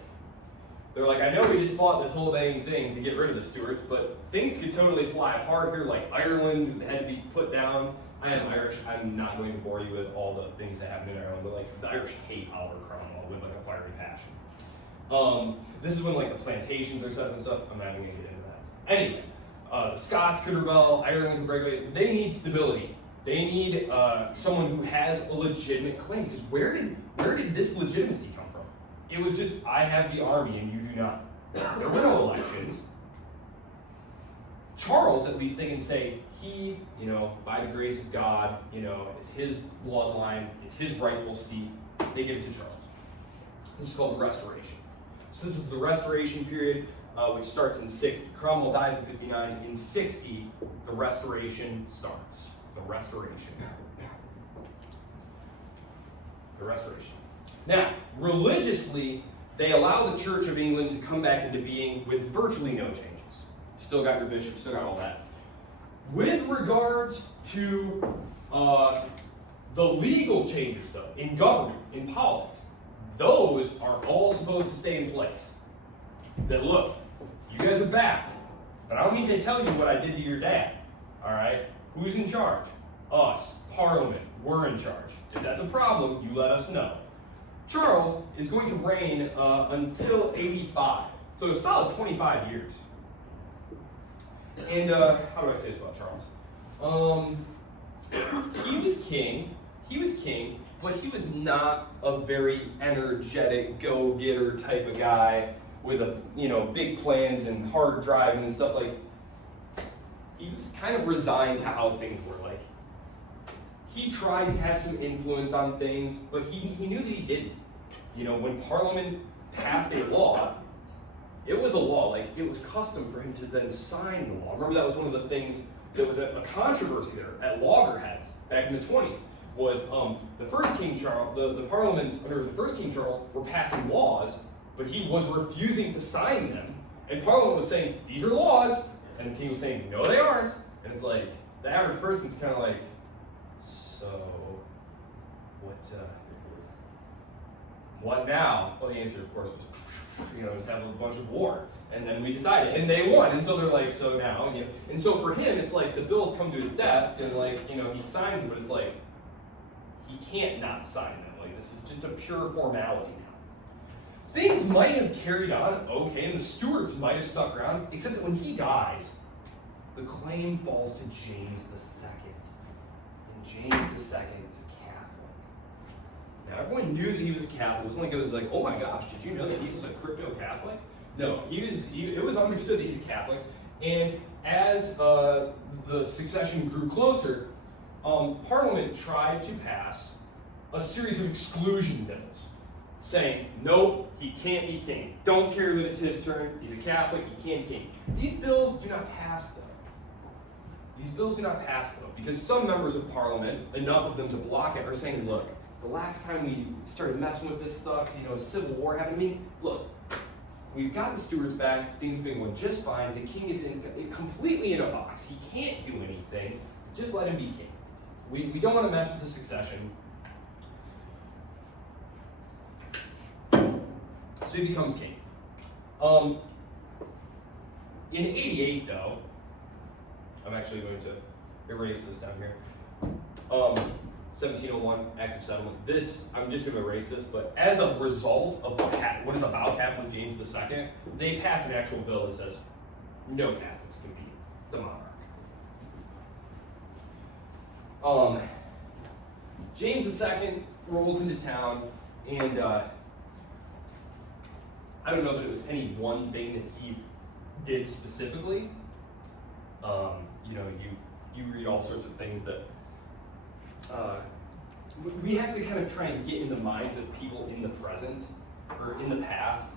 They're like, I know we just fought this whole dang thing to get rid of the Stuarts, but things could totally fly apart here, like Ireland had to be put down. I am Irish. I'm not going to bore you with all the things that happened in Ireland, but like the Irish hate Oliver Cromwell with like a fiery passion. This is when like the plantations are set up and stuff. I'm not even going to get into that. Anyway, the Scots could rebel. Ireland could break away. They need stability. They need someone who has a legitimate claim. Because where did this legitimacy come from? It was just, I have the army and you do not. There were no elections. Charles, at least they can say, he, by the grace of God, it's his bloodline, it's his rightful seat. They give it to Charles. This is called the Restoration. So this is the Restoration period, which starts in 60. Cromwell dies in 59. In 60, the Restoration starts. The Restoration. The Restoration. Now, religiously, they allow the Church of England to come back into being with virtually no changes. Still got your bishop, still got all that. With regards to the legal changes, though, in government, in politics, those are all supposed to stay in place. That look, you guys are back, but I don't need to tell you what I did to your dad, all right? Who's in charge? Us, Parliament, we're in charge. If that's a problem, you let us know. Charles is going to reign until 85, so a solid 25 years. And how do I say this about Charles? He was king, but he was not a very energetic, go-getter type of guy with big plans and hard driving and stuff like. He was kind of resigned to how things were. Like, he tried to have some influence on things, but he knew that he didn't. When Parliament passed a law, it was a law. Like, it was custom for him to then sign the law. Remember, that was one of the things that was a controversy there at loggerheads back in the 20s. was the first King Charles, the parliaments under the first King Charles were passing laws, but he was refusing to sign them. And Parliament was saying, these are laws, and the king was saying, no, they aren't. And it's like, the average person's kind of like, so, what now? Well, the answer, of course, was, just have a bunch of war. And then we decided, and they won. And so they're like, so now, And so for him, it's like the bills come to his desk, and he signs them, but it's like, he can't not sign them. Like, this is just a pure formality. Things might have carried on okay, and the Stuarts might have stuck around, except that when he dies, the claim falls to James II. And James II is a Catholic. Now, everyone knew that he was a Catholic. It wasn't like it was like, oh my gosh, did you know that he's a crypto-Catholic? No, it was understood that he's a Catholic. And as the succession grew closer, Parliament tried to pass a series of exclusion bills, saying, nope, he can't be king. Don't care that it's his turn. He's a Catholic. He can't be king. These bills do not pass, though. These bills do not pass, though, because some members of Parliament, enough of them to block it, are saying, look, the last time we started messing with this stuff, civil war happened to me. Look, we've got the Stuarts back. Things have been going just fine. The king is completely in a box. He can't do anything. Just let him be king. We don't want to mess with the succession. So he becomes king. In 88, though, I'm actually going to erase this down here. 1701, Act of Settlement. I'm just going to erase this, but as a result of what is about to happen with James II, they pass an actual bill that says no Catholics can be the monarch. James II rolls into town, and I don't know that it was any one thing that he did specifically. You read all sorts of things that we have to kind of try and get in the minds of people in the present or in the past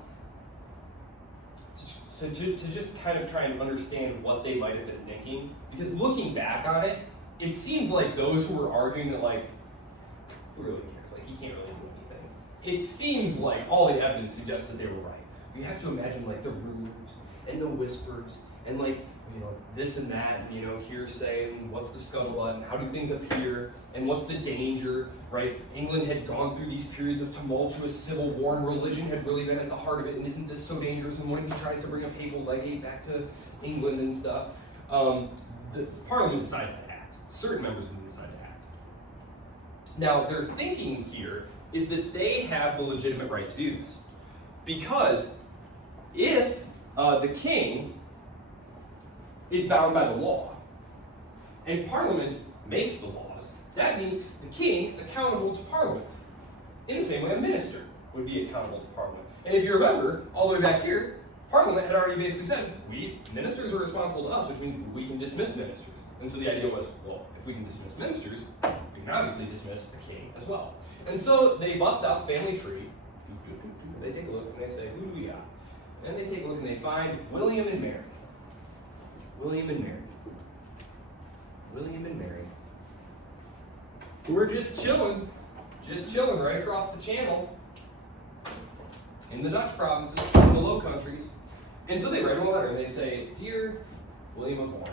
to just kind of try and understand what they might have been thinking. Because looking back on it, it seems like those who were arguing that, like, who really cares? Like, he can't really do anything. It seems like all the evidence suggests that they were right. You have to imagine, like, the rumors and the whispers and, like, this and that, hearsay, and what's the scuttlebutt, and how do things appear, and what's the danger, right? England had gone through these periods of tumultuous civil war, and religion had really been at the heart of it, and isn't this so dangerous? And what if he tries to bring a papal legate back to England and stuff? The Parliament decides to act. Certain members of them decide to act. Now, their thinking here is that they have the legitimate right to do this. Because if the king is bound by the law, and Parliament makes the laws, that makes the king accountable to Parliament. In the same way a minister would be accountable to Parliament. And if you remember, all the way back here, Parliament had already basically said, ministers are responsible to us, which means we can dismiss ministers. And so the idea was, well, if we can dismiss ministers, we can obviously dismiss the king as well. And so they bust out the family tree, they take a look and they say, who do we got? And they take a look and they find William and Mary. William and Mary. William and Mary. Who are just chilling right across the channel in the Dutch provinces, in the Low Countries. And so they write him a letter and they say, Dear William of Orange,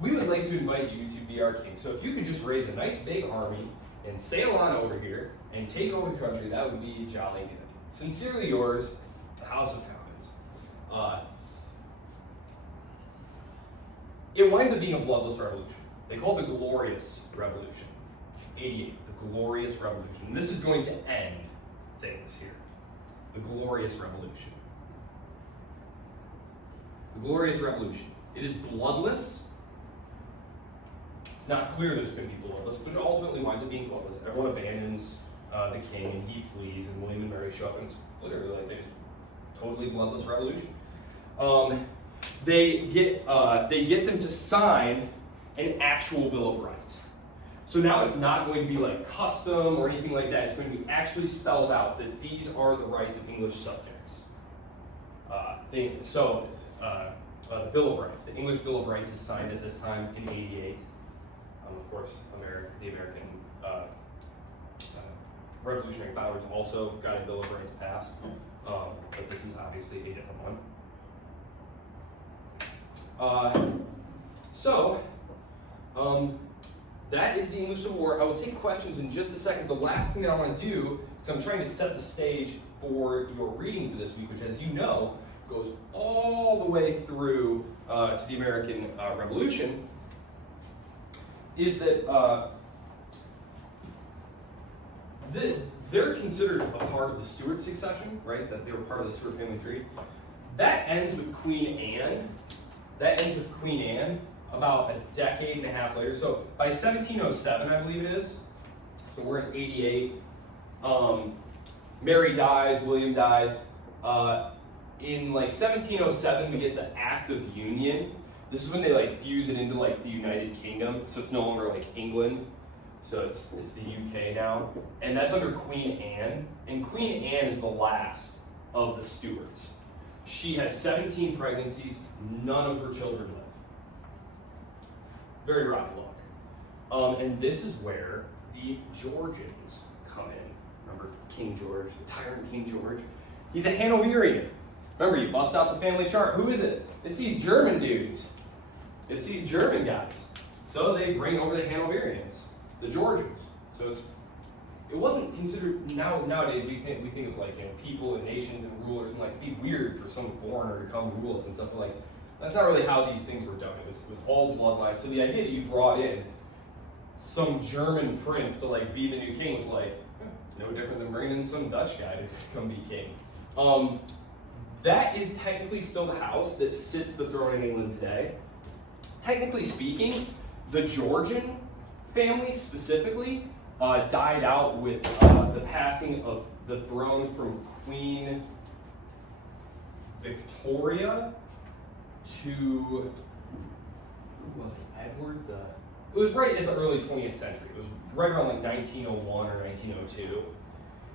we would like to invite you to be our king. So if you could just raise a nice big army and sail on over here and take over the country, that would be jolly good. Sincerely yours, the House of Commons. It winds up being a bloodless revolution. They call it the Glorious Revolution. 88, the Glorious Revolution. And this is going to end things here. The Glorious Revolution. The Glorious Revolution. It is bloodless. It's not clear that it's going to be bloodless, but it ultimately winds up being bloodless. Everyone abandons the king, and he flees, and William and Mary show up, and it's literally like this totally bloodless revolution. They get them to sign an actual Bill of Rights. So now it's not going to be like custom or anything like that. It's going to be actually spelled out that these are the rights of English subjects. The Bill of Rights, the English Bill of Rights is signed at this time in 88. Of course, the American revolutionary founders also got a Bill of Rights passed, but this is obviously a different one. That is the English Civil War. I will take questions in just a second. The last thing that I want to do, because I'm trying to set the stage for your reading for this week, which, as you know, goes all the way through to the American Revolution, is that they're considered a part of the Stuart succession, right? That they were part of the Stuart family tree. That ends with Queen Anne. About a decade and a half later. So by 1707, I believe it is. So we're in 88. Mary dies, William dies. In like 1707, we get the Act of Union. This is when they like fuse it into like the United Kingdom. So it's no longer like England. So it's the UK now. And that's under Queen Anne. And Queen Anne is the last of the Stuarts. She has 17 pregnancies. None of her children live. Very rotten luck. And this is where the Georgians come in. Remember King George, the tyrant King George? He's a Hanoverian. Remember, you bust out the family chart. Who is it? It's these German dudes. It's these German guys. So they bring over the Hanoverians, the Georgians. So it wasn't considered, nowadays we think of like, people and nations and rulers, and like it'd be weird for some foreigner to come rule us and stuff, but like, that's not really how these things were done. It was all bloodline. So the idea that you brought in some German prince to like be the new king was like, no different than bringing in some Dutch guy to come be king. That is technically still the house that sits the throne in England today. Technically speaking, the Georgian family specifically died out with the passing of the throne from Queen Victoria to, who was it, Edward? It was right at the early 20th century. It was right around like 1901 or 1902.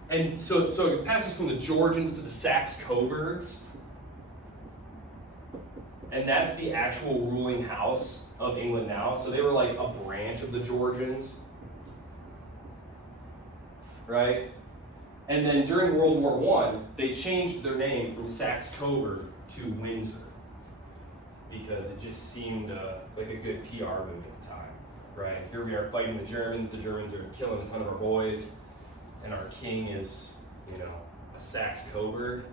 And so it passes from the Georgians to the Saxe-Coburgs. And that's the actual ruling house of England now. So they were like a branch of the Georgians. Right? And then during World War I, they changed their name from Saxe-Coburg to Windsor, because it just seemed like a good PR move at the time, right? Here we are fighting the Germans are killing a ton of our boys, and our king is, a Saxe-Coburg.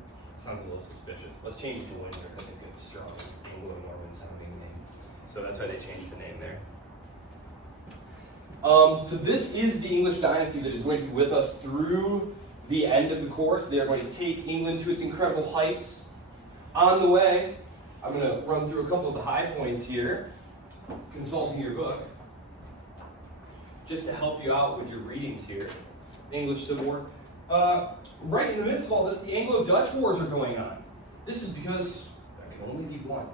Sounds a little suspicious. Let's change it to Windsor. That's a good, strong Anglo-Norman sounding name. So that's why they changed the name there. So this is the English dynasty that is going to be with us through the end of the course. They are going to take England to its incredible heights. On the way, I'm going to run through a couple of the high points here, consulting your book, just to help you out with your readings here. English Civil War. Right in the midst of all this, the Anglo-Dutch wars are going on. This is because there can only be one.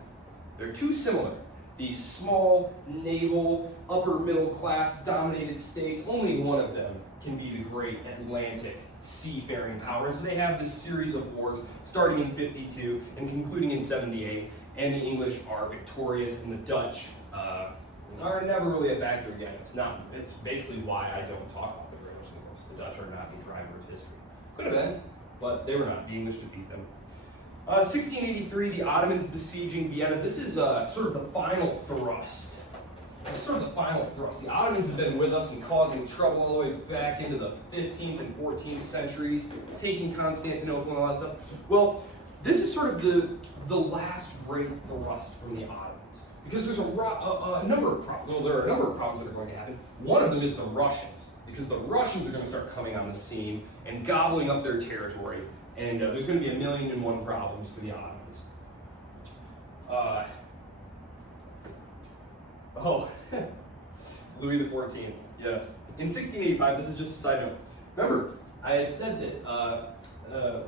They're too similar. These small, naval, upper-middle-class dominated states, only one of them can be the great Atlantic seafaring power. And so they have this series of wars starting in 52 and concluding in 78. And the English are victorious, and the Dutch are never really a factor again. It's basically why I don't talk about the British Wars. The Dutch are not the driver of history. Could have been, but they were not. The English defeat them. 1683, the Ottomans besieging Vienna. This is sort of the final thrust. The Ottomans have been with us and causing trouble all the way back into the 15th and 14th centuries, taking Constantinople and all that stuff. Well, this is sort of the last great thrust from the Ottomans. Because there's a number of problems. Well, there are a number of problems that are going to happen. One of them is the Russians, because the Russians are going to start coming on the scene and gobbling up their territory. And there's going to be 1,000,001 problems for the Ottomans. Louis XIV, yes. In 1685, this is just a side note. Remember, I had said that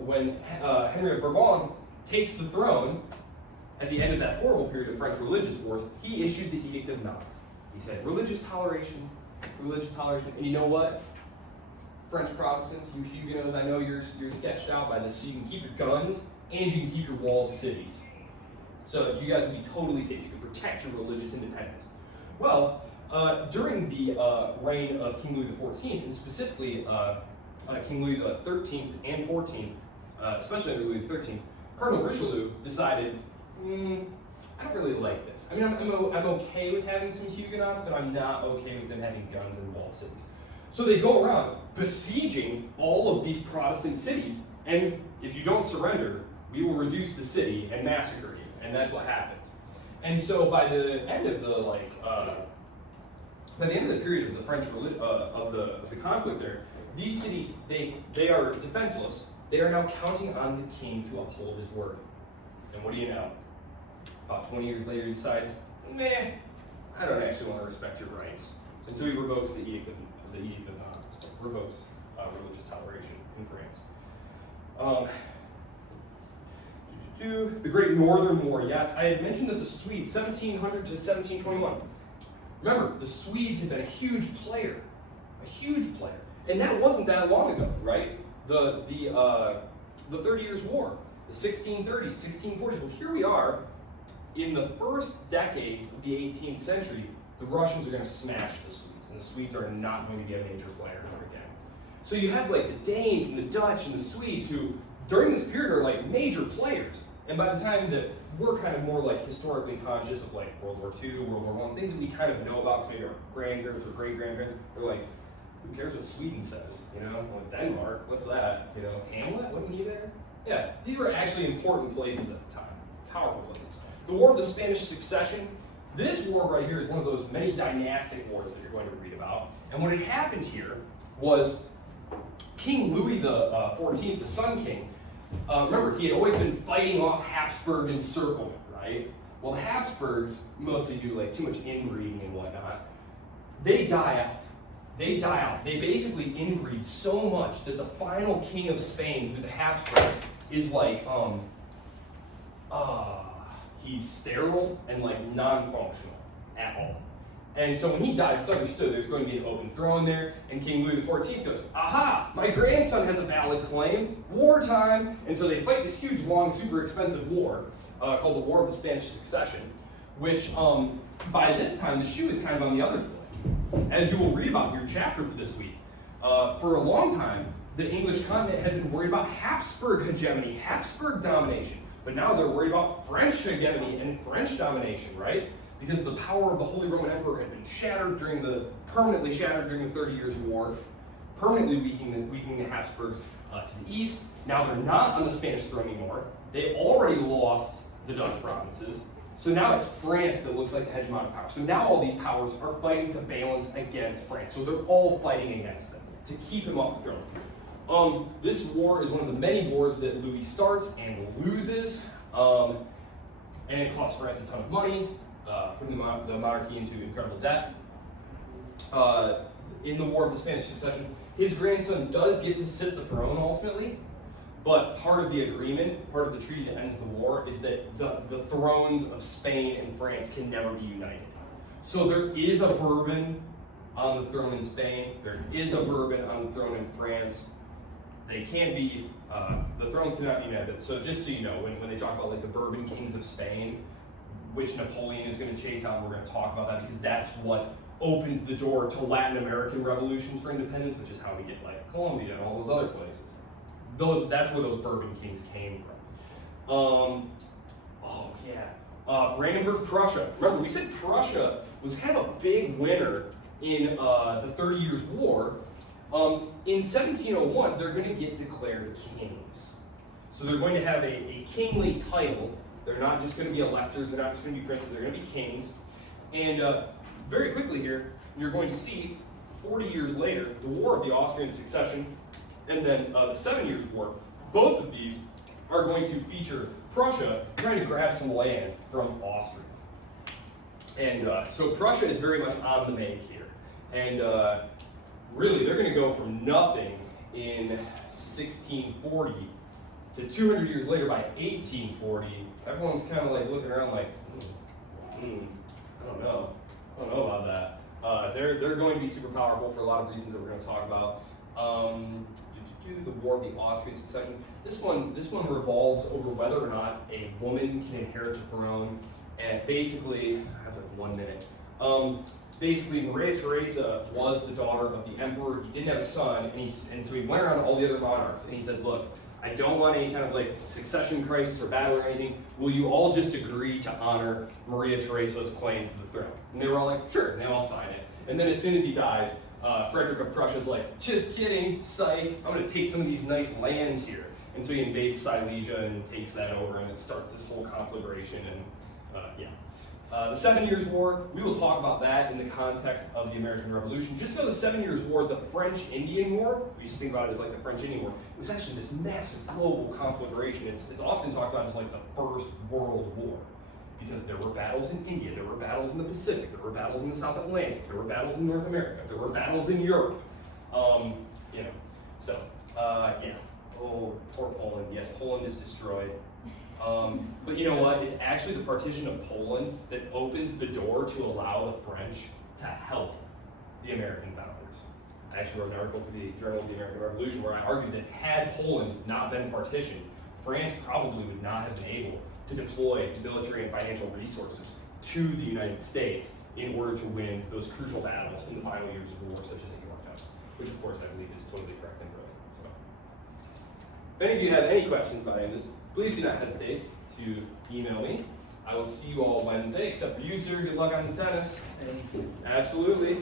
when Henry of Bourbon takes the throne, at the end of that horrible period of French religious wars, he issued the Edict of Nantes. He said, religious toleration. And you know what? French Protestants, you Huguenots, I know you're sketched out by this, so you can keep your guns and you can keep your walled cities. So you guys will be totally safe. You can protect your religious independence. Well, During the reign of King Louis XIV, and specifically King Louis XIII and XIV, especially under Louis XIII, Cardinal Richelieu decided, I don't really like this. I mean, I'm okay with having some Huguenots, but I'm not okay with them having guns in walled cities. So they go around besieging all of these Protestant cities, and if you don't surrender, we will reduce the city and massacre you, and that's what happens. And so by the end of the by the end of the period of the French of the conflict there, these cities they are defenseless. They are now counting on the king to uphold his word. And what do you know? About 20 years later, he decides, I don't actually want to respect your rights, and so he revokes the edict of revokes religious toleration in France. The Great Northern War. Yes, I had mentioned that the Swedes, 1700 to 1721. Remember, the Swedes had been a huge player, and that wasn't that long ago, right? The 30 Years' War, the 1630s, 1640s. Well, here we are in the first decades of the 18th century. The Russians are going to smash the Swedes, and the Swedes are not going to be a major player ever again. So you have like the Danes and the Dutch and the Swedes who, during this period, are like major players. And by the time that we're kind of more like historically conscious of like World War II, World War I, things that we kind of know about, because maybe our grandparents or great-grandparents, we're like, who cares what Sweden says? You know, well, Denmark, what's that? You know, Hamlet, wasn't he there? Yeah, these were actually important places at the time, powerful places. The War of the Spanish Succession. This war right here is one of those many dynastic wars that you're going to read about. And what had happened here was King Louis XIV, the Sun King, remember, he had always been fighting off Habsburg encirclement, right? Well, the Habsburgs mostly do like too much inbreeding and whatnot. They die out. They basically inbreed so much that the final king of Spain, who's a Habsburg, is like, he's sterile and like non-functional at all. And so when he dies, it's understood there's going to be an open throne there, and King Louis XIV goes, aha, my grandson has a valid claim, wartime. And so they fight this huge, long, super expensive war called the War of the Spanish Succession, which by this time, the shoe is kind of on the other foot. As you will read about in your chapter for this week, for a long time, the English continent had been worried about Habsburg hegemony, Habsburg domination. But now they're worried about French hegemony and French domination, right? Because the power of the Holy Roman Emperor had been permanently shattered during the 30 Years' War, permanently weakening the Habsburgs to the east. Now they're not on the Spanish throne anymore. They already lost the Dutch provinces. So now it's France that looks like the hegemonic power. So now all these powers are fighting to balance against France. So they're all fighting against them to keep him off the throne. This war is one of the many wars that Louis starts and loses. And it costs France a ton of money, putting the monarchy into incredible debt. In the War of the Spanish Succession, his grandson does get to sit the throne ultimately, but part of the agreement, part of the treaty that ends the war, is that the thrones of Spain and France can never be united. So there is a Bourbon on the throne in Spain, there is a Bourbon on the throne in France. They can't be, the thrones cannot be united. So just so you know, when they talk about like the Bourbon kings of Spain, which Napoleon is going to chase out, and we're going to talk about that because that's what opens the door to Latin American revolutions for independence, which is how we get like Colombia and all those other places. That's where those Bourbon kings came from. Brandenburg, Prussia. Remember, we said Prussia was kind of a big winner in the 30 Years' War. In 1701, they're going to get declared kings. So they're going to have a kingly title. They're not just going to be electors, they're not just going to be princes, they're going to be kings. And very quickly here, you're going to see 40 years later, the War of the Austrian Succession, and then the 7 Years' War. Both of these are going to feature Prussia trying to grab some land from Austria. And so Prussia is very much on the make here. And really, they're going to go from nothing in 1640 to 200 years later by 1840. Everyone's kind of like looking around like, I don't know about that. They're going to be super powerful for a lot of reasons that we're going to talk about. The War of the Austrian Succession. This one revolves over whether or not a woman can inherit the throne. And basically, I have like 1 minute. basically Maria Theresa was the daughter of the emperor. He didn't have a son, and so he went around to all the other monarchs and he said, look, I don't want any kind of like succession crisis or battle or anything. Will you all just agree to honor Maria Theresa's claim to the throne? And they were all like, sure, and they all sign it. And then as soon as he dies, Frederick of Prussia's like, just kidding, psych, I'm gonna take some of these nice lands here. And so he invades Silesia and takes that over, and it starts this whole conflagration, and yeah. The 7 Years' War, we will talk about that in the context of the American Revolution. Just know the 7 Years' War, the French-Indian War, we used to think about it as like the French-Indian War, it was actually this massive global conflagration. It's often talked about as like the First World War, because there were battles in India, there were battles in the Pacific, there were battles in the South Atlantic, there were battles in North America, there were battles in Europe. You know, so, yeah. Oh, poor Poland. Yes, Poland is destroyed. But you know what? It's actually the partition of Poland that opens the door to allow the French to help the American founders. I actually wrote an article for the Journal of the American Revolution where I argued that had Poland not been partitioned, France probably would not have been able to deploy military and financial resources to the United States in order to win those crucial battles in the final years of the war, such as at Yorktown, which of course I believe is totally correct and brilliant. So, if any of you have any questions about any of this, please do not hesitate to email me. I will see you all Wednesday, except for you, sir. Good luck on the tennis. Thank you. Absolutely.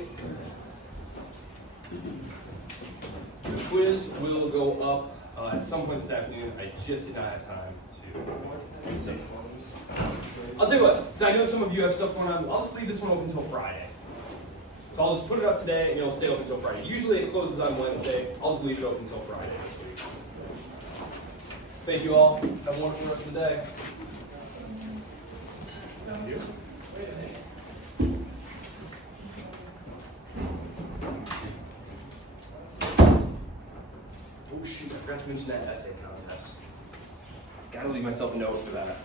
The quiz will go up at some point this afternoon. I just did not have time to. So, I'll tell you what, because I know some of you have stuff going on, I'll just leave this one open until Friday. So I'll just put it up today and it'll stay open until Friday. Usually it closes on Wednesday. I'll just leave it open until Friday this week. Thank you all. Have a wonderful rest of the day. Thank you. Oh shoot, I forgot to mention that essay contest. Gotta leave myself a note for that.